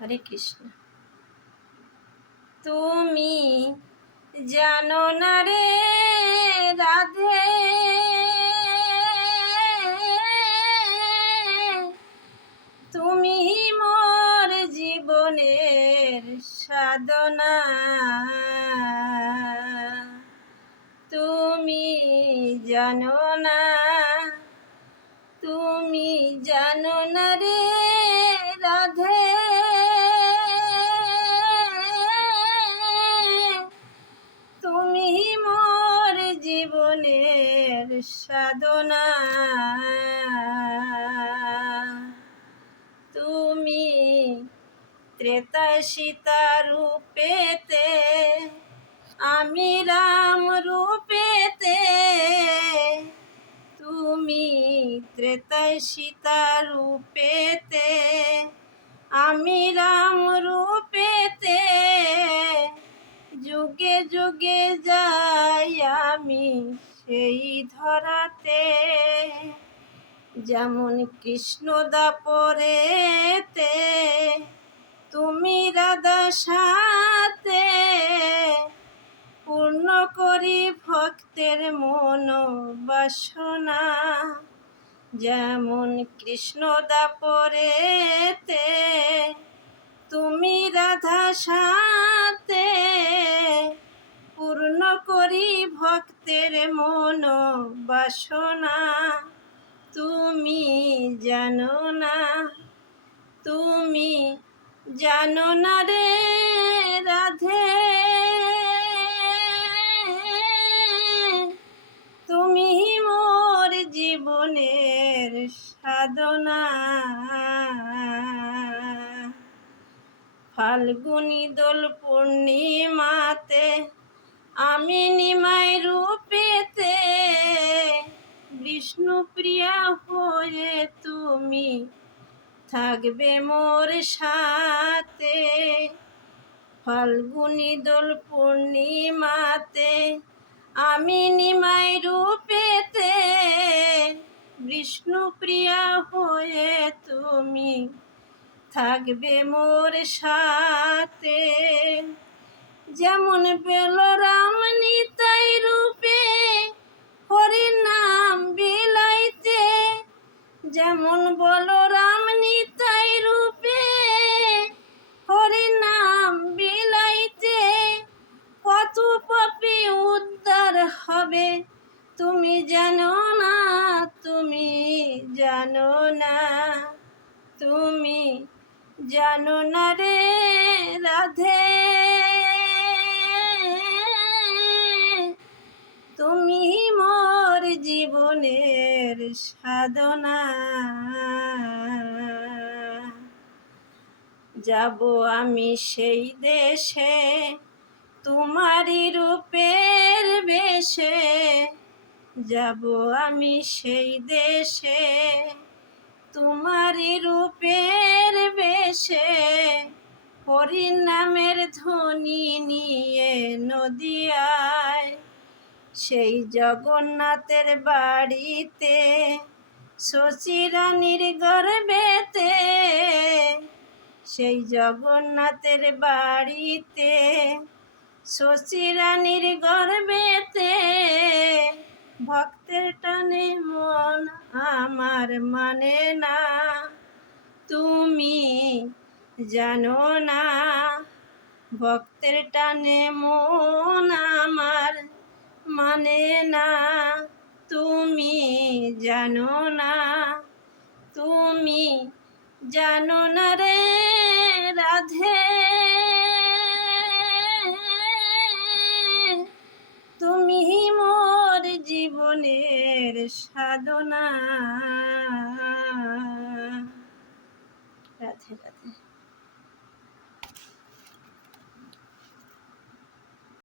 হরে কৃষ্ণ। তুমি জানো না রে রাধে, তুমি মোর জীবনের সাধনা, তুমি জানো না, তুমি জানো সাধনা তুমি ত্রেতা সীতা রূপেতে, আমি রাম রূপেতে। তুমি ত্রেতায় সীতা রূপেতে, আমি রাম রূপেতে। যুগে যুগে যাই আমি সেই ধরাতে যেমন কৃষ্ণ দাপরেতে তুমি রাধা সাথে পূর্ণ করি ভক্তের মন বাসনা। যেমন কৃষ্ণ দাপরেতে তুমি রাধা সাথে ভক্তের মন বাসনা, তুমি জানো না, তুমি জানো না রে রাধে। তুমি মোর জীবনের সাধনা। ফাল্গুনি দোল পূর্ণিমাতে আমি নিমাই রূপেতে বিষ্ণুপ্রিয়া হয়ে তুমি থাকবে মোর সাথে। ফাল্গুনি দোল পূর্ণিমাতে আমি নিমাই রূপেতে বিষ্ণুপ্রিয়া হয়ে তুমি থাকবে মোর সাথে। যেমন পেল রাম নিতাই রূপে, হরির নাম বিলাইতে। যেমন বলো রাম নিতাই রূপে, হরির নাম বিলাইতে। কত পাপি উদ্ধার হবে, তুমি জানো না, তুমি জানো না, তুমি জানো না রে রাধে। তুমি মোর জীবনের সাধনা। যাব আমি সেই দেশে, তোমারই রূপের বেশে। যাব আমি সেই দেশে, তোমারই রূপের বেশে। হরির নামের ধ্বনি নিয়ে নদিয়ায় সেই জগন্নাথের বাড়িতে শশীরানীর গর্বেতে সেই জগন্নাথের বাড়িতে শশীরানীর গর্বেতে ভক্তের টানে মন আমার মানে না। তুমি জানো না, ভক্তের টানে মন আমার মানে না, তুমি জানো না, তুমি জানো না রে রাধে। তুমি মোর জীবনের সাধনা। রাধে রাধে।